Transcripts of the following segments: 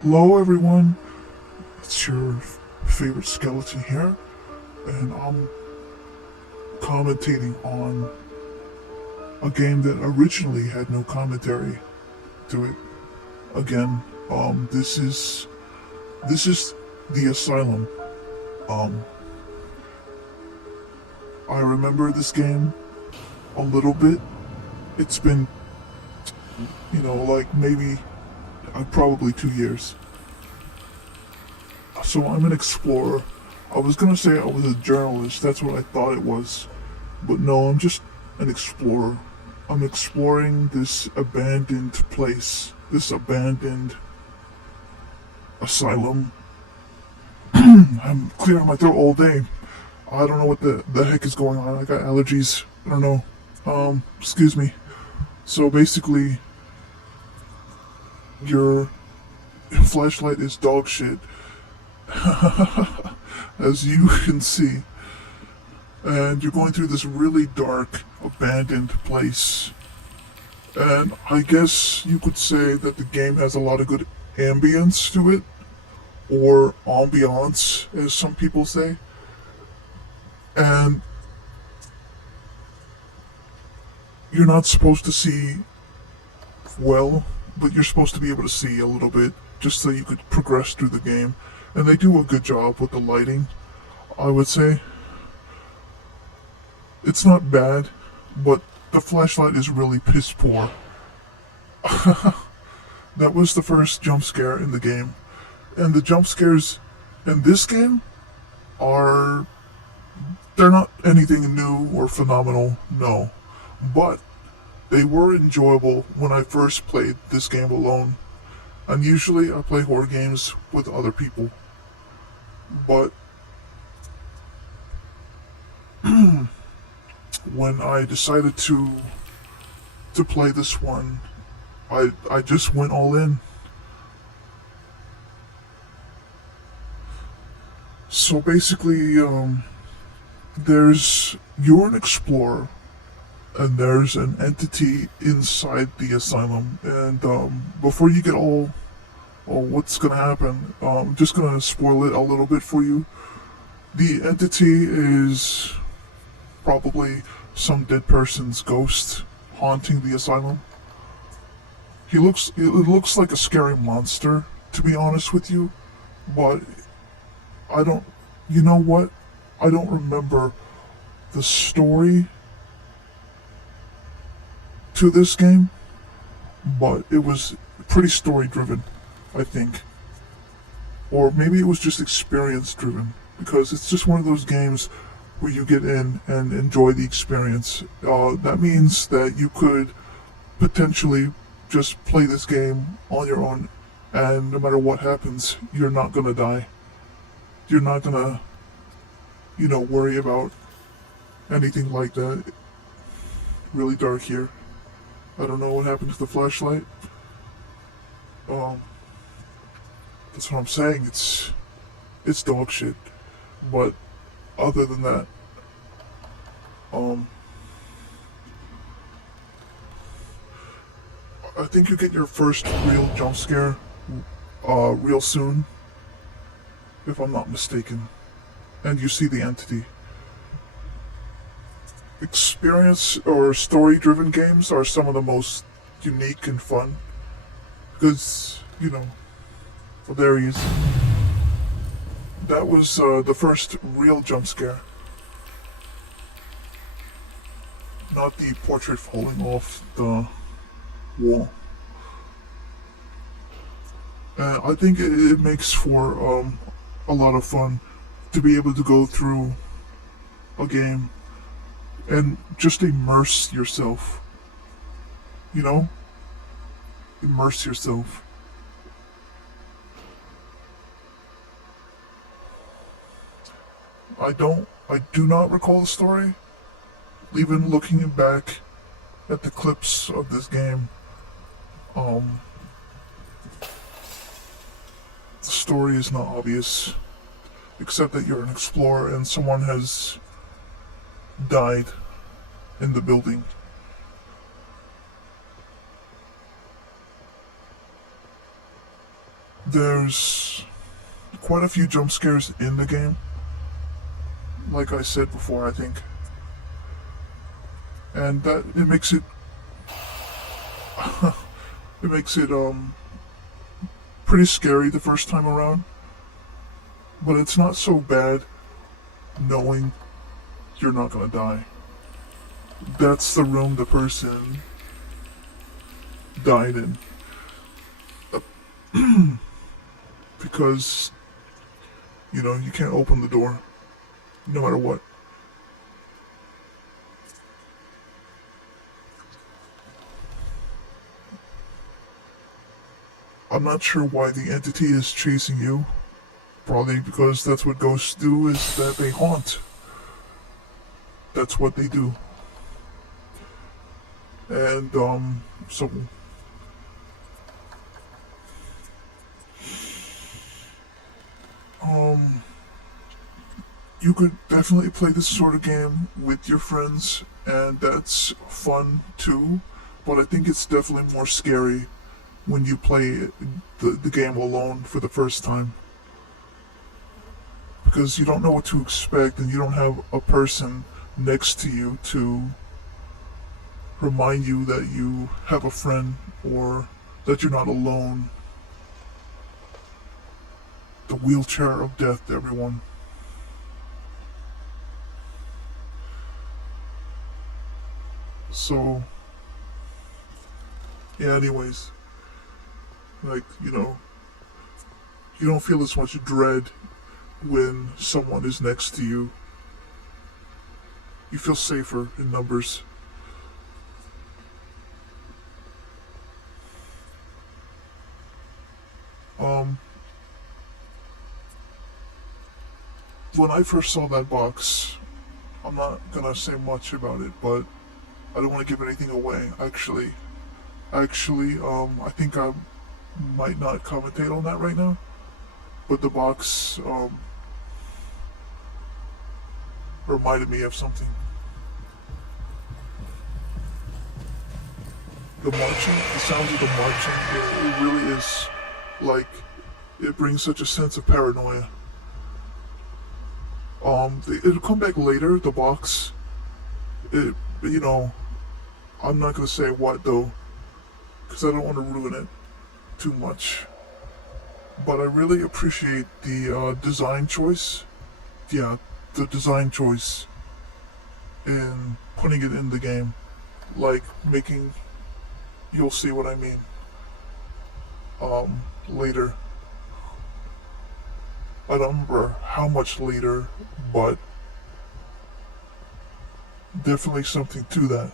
Hello everyone, it's your favorite skeleton here, and I'm commentating on a game that originally had no commentary to it. Again, this is The Asylum. Um, I remember this game a little bit. It's been, like maybe probably 2 years. So I'm an explorer. I was gonna say I was a journalist, that's what I thought it was. But no, I'm just an explorer. I'm exploring this abandoned place, this abandoned asylum. I'm clearing my throat all day. I don't know what the heck is going on. I got allergies. I don't know. Excuse me. So basically, your flashlight is dog shit, as you can see. And you're going through this really dark, abandoned place. And I guess you could say that the game has a lot of good ambience to it, or ambiance, as some people say. And you're not supposed to see well, but you're supposed to be able to see a little bit, just so you could progress through the game. And they do a good job with the lighting, I would say. It's not bad, but the flashlight is really piss poor. That was the first jump scare in the game. And the jump scares in this game are, they're not anything new or phenomenal, no. But they were enjoyable when I first played this game alone. And usually I play horror games with other people. But when I decided to play this one, I just went all in. So basically, there's you're an explorer, and there's an entity inside the asylum. And before you get all what's gonna happen, I'm just gonna spoil it a little bit for you. The entity is probably some dead person's ghost haunting the asylum. It looks like a scary monster, to be honest with you, but I don't, you know what? I don't remember the story to this game, but it was pretty story driven, I think. Or maybe it was just experience driven, because it's just one of those games where you get in and enjoy the experience. That means that you could potentially just play this game on your own, and no matter what happens, you're not gonna die. You're not gonna, worry about anything like that. Really dark here. I don't know what happened to the flashlight. Um, that's what I'm saying. It's dog shit. But other than that, um, I think you get your first real jump scare, real soon, if I'm not mistaken, and you see the entity. Experience or story-driven games are some of the most unique and fun, because well, there he is. That was the first real jump scare, not the portrait falling off the wall. I think it makes for a lot of fun to be able to go through a game and just immerse yourself. You know? Immerse yourself. I do not recall the story. Even looking back at the clips of this game, um, the story is not obvious, except that you're an explorer and someone has died in the building. There's quite a few jump scares in the game. Like I said before, I think. And that it makes it pretty scary the first time around. But it's not so bad knowing you're not gonna die. That's the room the person died in. Because, you can't open the door no matter what. I'm not sure why the entity is chasing you. Probably because that's what ghosts do, is that they haunt. That's what they do. And, so... You could definitely play this sort of game with your friends, and that's fun too, but I think it's definitely more scary when you play the game alone for the first time. Because you don't know what to expect, and you don't have a person next to you to remind you that you have a friend or that you're not alone. The wheelchair of death, everyone. So, yeah, anyways, you don't feel as much dread when someone is next to you. You feel safer in numbers. When I first saw that box, I'm not gonna say much about it, but I don't want to give anything away. Actually, I think I might not commentate on that right now. But the box reminded me of something. The sounds of the marching, it really is like it brings such a sense of paranoia. It'll come back later. The box, I'm not gonna say what though, because I don't want to ruin it too much. But I really appreciate the design choice. Yeah, the design choice in putting it in the game, like making. You'll see what I mean. Later. I don't remember how much later, but definitely something to that.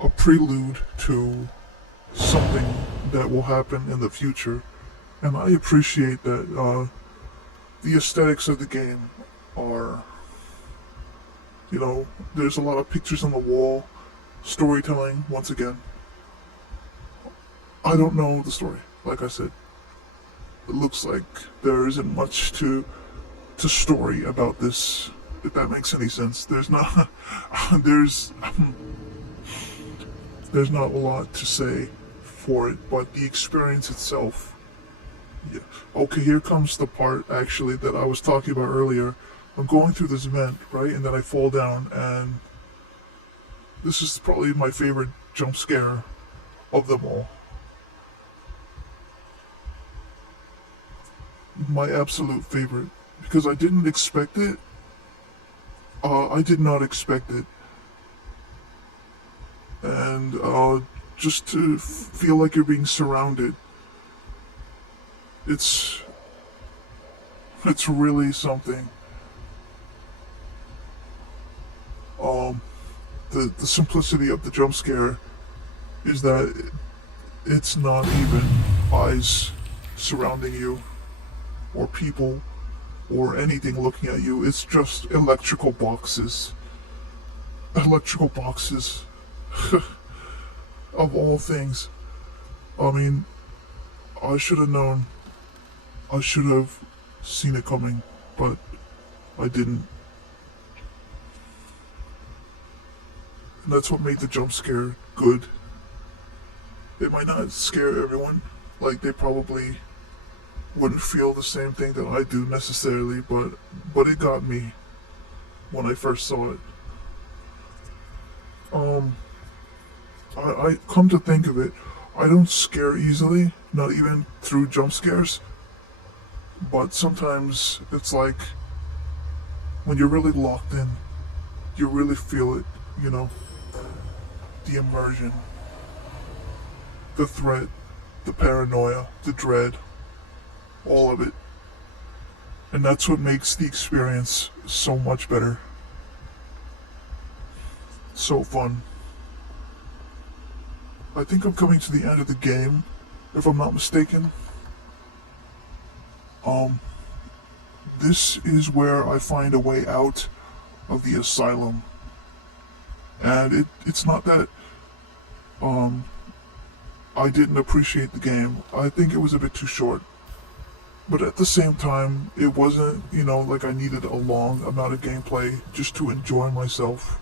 A prelude to something that will happen in the future. And I appreciate that the aesthetics of the game are, there's a lot of pictures on the wall, storytelling, once again. I don't know the story, like I said. It looks like there isn't much to story about this, if that makes any sense. There's not there's not a lot to say for it, but the experience itself. Yeah. Okay, here comes the part actually that I was talking about earlier. I'm going through this vent, right, and then I fall down, and this is probably my favorite jump scare of them all. My absolute favorite, because I didn't expect it. I did not expect it, and just to feel like you're being surrounded. It's really something. The simplicity of the jump scare is that it's not even eyes surrounding you, or people, or anything looking at you. It's just electrical boxes. Electrical boxes. Of all things. I mean, I should have known. I should have seen it coming, but I didn't. And that's what made the jump scare good. It might not scare everyone, Like, they probably wouldn't feel the same thing that I do necessarily, but it got me when I first saw it. Um, I come to think of it, I don't scare easily, not even through jump scares. But sometimes it's like when you're really locked in, you really feel it, you know, the immersion, the threat, the paranoia, the dread, all of it. And that's what makes the experience so much better. So fun. I think I'm coming to the end of the game, if I'm not mistaken. Um, this is where I find a way out of the asylum. And it's not that um, I didn't appreciate the game. I think it was a bit too short. But at the same time, it wasn't, like I needed a long amount of gameplay just to enjoy myself.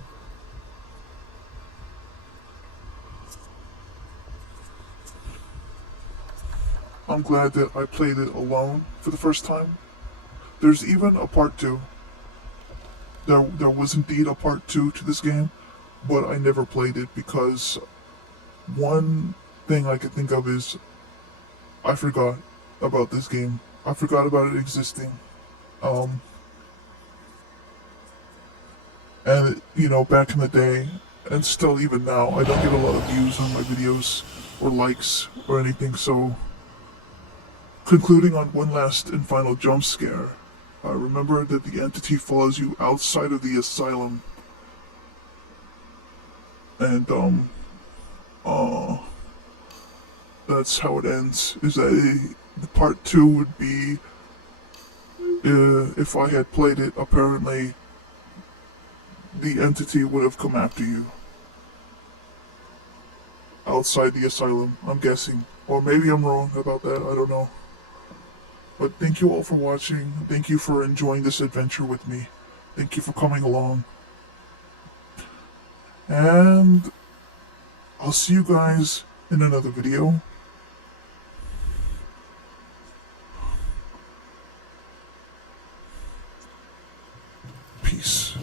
I'm glad that I played it alone for the first time. There's even a part 2. There was indeed a part 2 to this game, but I never played it because one thing I could think of is I forgot about this game. I forgot about it existing. Um, and, back in the day, and still even now, I don't get a lot of views on my videos or likes or anything, so concluding on one last and final jump scare. Remember that the entity follows you outside of the asylum. And, uh, that's how it ends. Is that the part 2 would be, if I had played it, apparently the entity would have come after you. Outside the asylum, I'm guessing. Or maybe I'm wrong about that, I don't know. But thank you all for watching. Thank you for enjoying this adventure with me. Thank you for coming along. And I'll see you guys in another video. Peace.